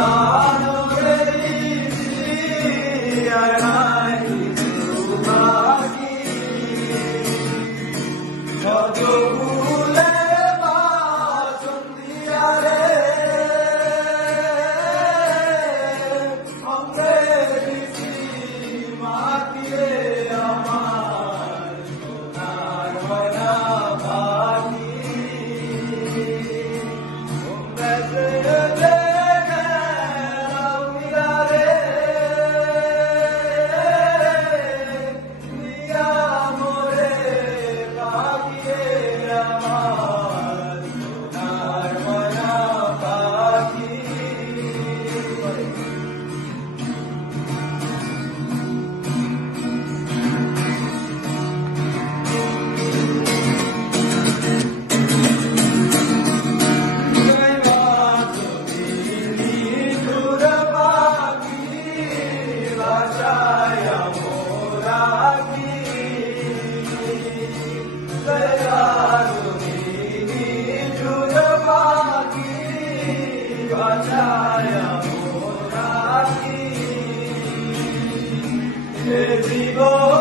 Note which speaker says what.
Speaker 1: God. People.